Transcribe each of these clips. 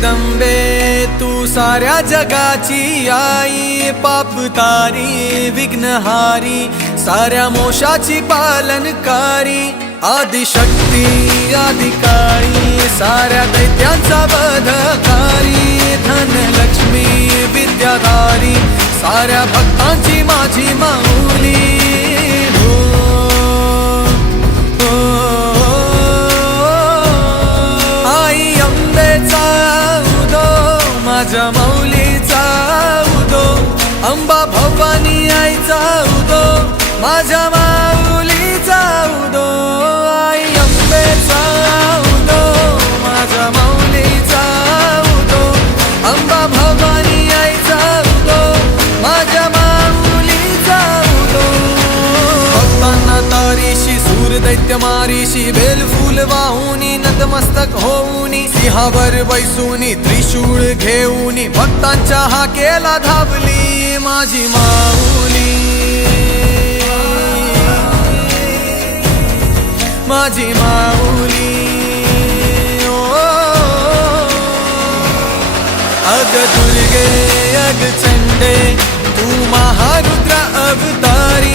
जगदंबे तू साऱ्या जगाची आई, पाप तारी विघ्नहारी साऱ्या मोशाची पालनकारी, आदिशक्ती आदिकाळी साऱ्या दैत्यांचा वधकारी, धनलक्ष्मी विद्याधारी साऱ्या भक्तांची माझी माऊली। आई अंबेचा उदो माझ्या माऊलीचा उदो, अंबा भवानी आईचा उदो माझ्या माऊलीचा उदो। आई अंबेचा उदो माझ्या माऊलीचा उदो, अंबा भवानी आईचा उदो माझ्या माऊलीचा उदो। भक्तांना तारीशी सूर दैत्य मारीशी, बेल फूल वाहुनी नतमस्तक होऊनी, सिंहावर बैसूनी त्रिशूळ घेऊनी, भक्तांच्या हाकेला धावली माझी माऊली, माझी माऊली। अग दुर्गे अग चंडे तू महारुद्र अवतारी,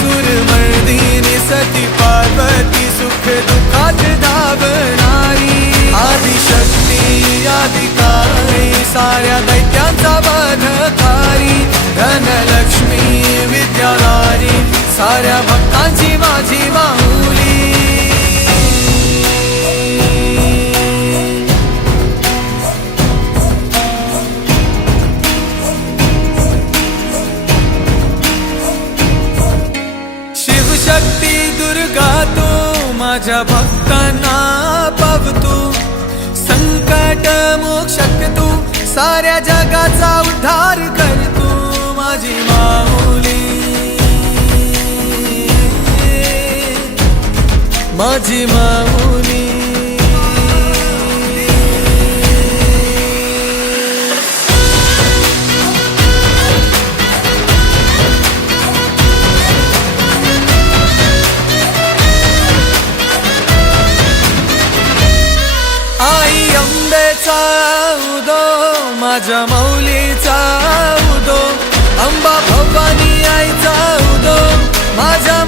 सुरमर्दिनी सती पार्वती सुख दुःखात धावणारी, आदिशक्ती आदिकाळी साऱ्या दैत्यांचा वधकारी, धनलक्ष्मी विद्याधारी साऱ्या भक्तांची माझी माऊली। शिवशक्ती दुर्गा तू माझ्या भक्तांना पावतू, संकट मोक्षक तू साऱ्या जगाचा उद्धार करतू माझी माऊली, माझी माऊली। आई अंबेचा उदो माझ्या माऊलीचा उदो, अंबा भवानी आईचा उदो माझ्या